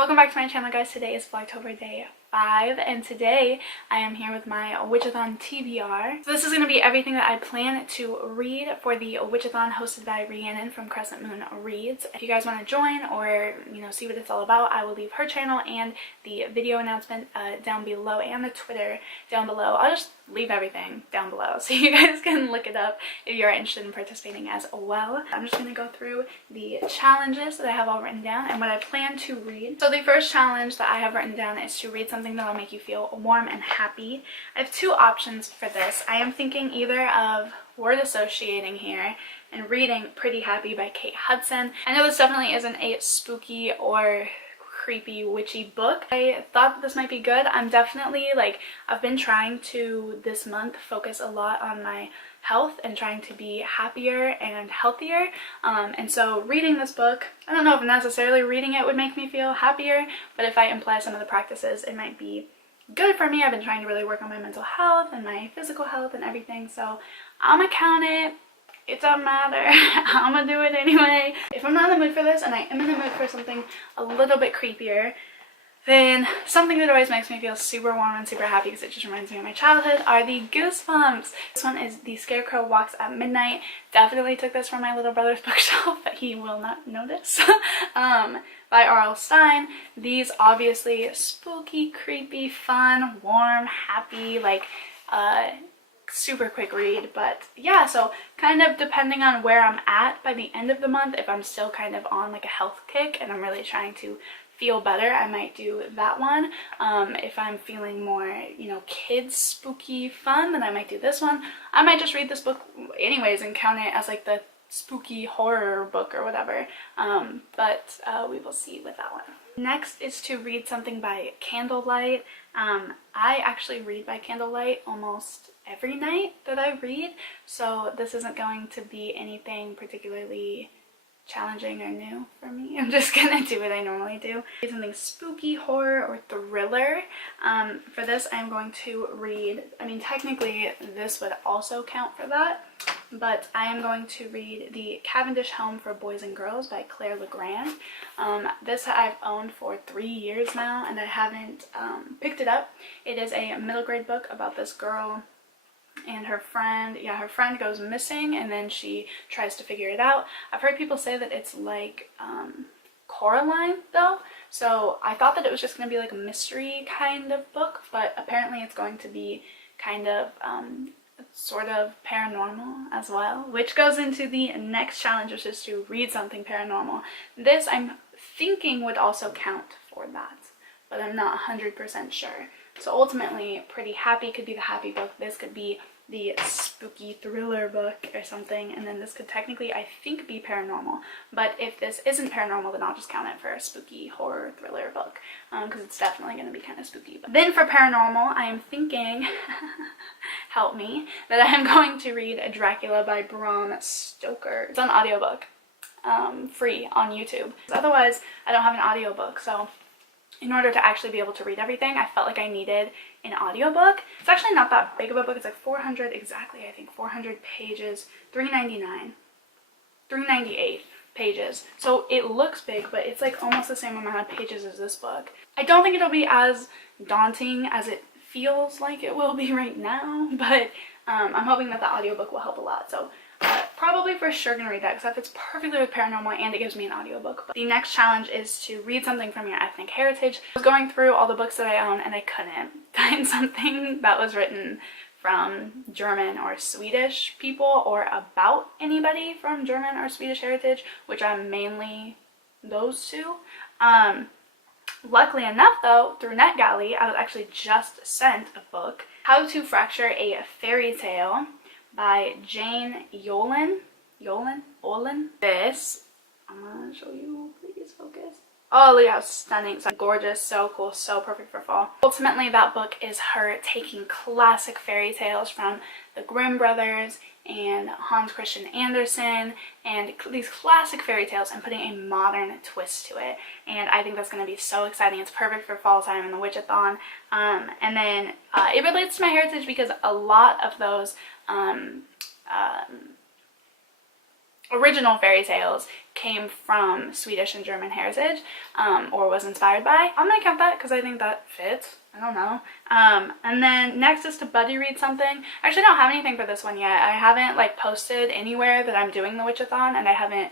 Welcome back to my channel, guys. Today is Vlogtober day 5 and today I am here with my Witch-A-Thon TBR. So this is going to be everything that I plan to read for the Witch-A-Thon hosted by Rhiannon from Crescent Moon Reads. If you guys want to join or see what it's all about, I will leave her channel and the video announcement down below and the Twitter down below. I'll just leave everything down below so you guys can look it up if you're interested in participating as well. I'm just going to go through the challenges that I have all written down and what I plan to read. So the first challenge that I have written down is to read something that will make you feel warm and happy. I have two options for this. I am thinking either of word associating here and reading Pretty Happy by Kate Hudson. I know this definitely isn't a spooky or creepy witchy book. I thought that this might be good. I'm definitely I've been trying to this month focus a lot on my health and trying to be happier and healthier, and so reading this book, I don't know if necessarily reading it would make me feel happier, but if I apply some of the practices it might be good for me. I've been trying to really work on my mental health and my physical health and everything, so I'm gonna count it. It doesn't matter. I'm gonna do it anyway. If I'm not in the mood for this and I am in the mood for something a little bit creepier, then something that always makes me feel super warm and super happy because it just reminds me of my childhood are the Goosebumps. This one is The Scarecrow Walks at Midnight. Definitely took this from my little brother's bookshelf, but he will not notice. By R.L. Stein. These obviously spooky, creepy, fun, warm, happy, super quick read. But yeah, so kind of depending on where I'm at by the end of the month, if I'm still kind of on a health kick and I'm really trying to feel better, I might do that one. If I'm feeling more kids spooky fun, then I might do this one. I might just read this book anyways and count it as the spooky horror book or whatever, but we will see with that one. Next is to read something by candlelight. I actually read by candlelight almost every night that I read, so this isn't going to be anything particularly challenging or new for me. I'm just gonna do what I normally do. Something spooky, horror, or thriller. For this I'm going to read, technically this would also count for that, but I am going to read The Cavendish Home for Boys and Girls by Claire Legrand. This I've owned for 3 years now and I haven't picked it up. It is a middle grade book about this girl and her friend. Her friend goes missing and then she tries to figure it out. I've heard people say that it's like Coraline though, so I thought that it was just going to be a mystery kind of book, but apparently it's going to be kind of sort of paranormal as well, which goes into the next challenge, which is to read something paranormal. This I'm thinking would also count for that, but I'm not 100% sure. So ultimately, Pretty Happy could be the happy book, this could be the spooky thriller book or something, and then this could technically, I think, be paranormal. But if this isn't paranormal, then I'll just count it for a spooky horror thriller book, because it's definitely going to be kind of spooky. But then for paranormal, I am thinking, help me, that I am going to read Dracula by Bram Stoker. It's an audiobook, free on YouTube. Otherwise, I don't have an audiobook, so in order to actually be able to read everything, I felt like I needed an audiobook. It's actually not that big of a book. It's 400 exactly, I think 400 pages, 398 pages. So it looks big, but it's almost the same amount of pages as this book. I don't think it'll be as daunting as it feels like it will be right now, but I'm hoping that the audiobook will help a lot. So probably for sure gonna read that because that fits perfectly with paranormal and it gives me an audiobook. But the next challenge is to read something from your ethnic heritage. I was going through all the books that I own and I couldn't find something that was written from German or Swedish people or about anybody from German or Swedish heritage, which I'm mainly those two. Luckily enough though, through NetGalley, I was actually just sent a book, How to Fracture a Fairy Tale by Jane Yolen. This, I'm gonna show you, please focus. Oh, look how stunning, so gorgeous, so cool, so perfect for fall. Ultimately, that book is her taking classic fairy tales from the Grimm brothers and Hans Christian Andersen and these classic fairy tales and putting a modern twist to it. And I think that's going to be so exciting. It's perfect for fall time and the Witch-A-Thon. And then it relates to my heritage because a lot of those original fairy tales came from Swedish and German heritage, or was inspired by. I'm gonna count that because I think that fits. I don't know. And then next is to buddy read something. I actually don't have anything for this one yet. I haven't like posted anywhere that I'm doing the Witch-A-Thon, and I haven't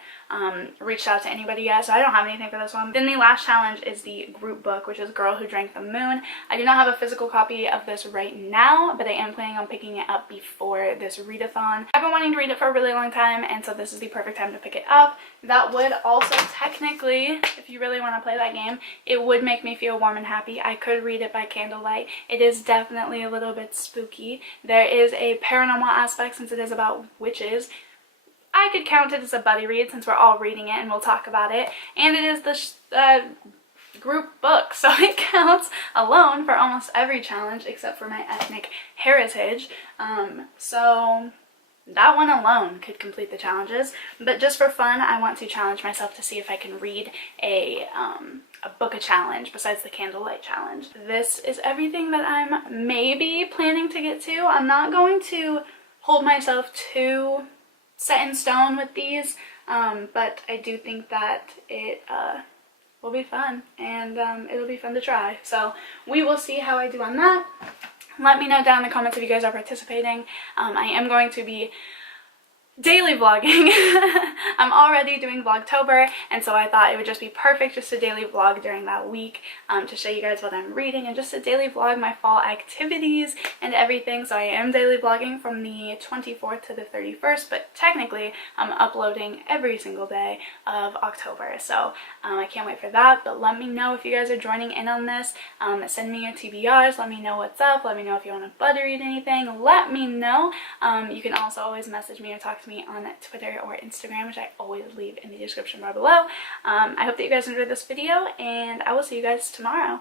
reached out to anybody yet, so I don't have anything for this one. Then the last challenge is the group book, which is Girl Who Drank the Moon. I do not have a physical copy of this right now, but I am planning on picking it up before this readathon. I've been wanting to read it for a really long time, and so this is the perfect time to pick it up. That would also technically, if you really want to play that game, it would make me feel warm and happy. I could read it by candlelight. It is definitely a little bit spooky. There is a paranormal aspect since it is about witches. I could count it as a buddy read since we're all reading it and we'll talk about it. And it is the group book, so it counts alone for almost every challenge except for my ethnic heritage. So that one alone could complete the challenges, but just for fun, I want to challenge myself to see if I can read a book challenge besides the candlelight challenge. This is everything that I'm maybe planning to get to. I'm not going to hold myself too set in stone with these, but I do think that it will be fun, and it'll be fun to try. So we will see how I do on that. Let me know down in the comments if you guys are participating. I am going to be daily vlogging. I'm already doing Vlogtober, and so I thought it would just be perfect just to daily vlog during that week, to show you guys what I'm reading and just to daily vlog my fall activities and everything. So I am daily vlogging from the 24th to the 31st, but technically I'm uploading every single day of October, so I can't wait for that. But let me know if you guys are joining in on this. Send me your TBRs, let me know what's up, let me know if you want to buddy read anything, let me know. You can also always message me or talk to me on Twitter or Instagram, which I always leave in the description bar below. I hope that you guys enjoyed this video, and I will see you guys tomorrow.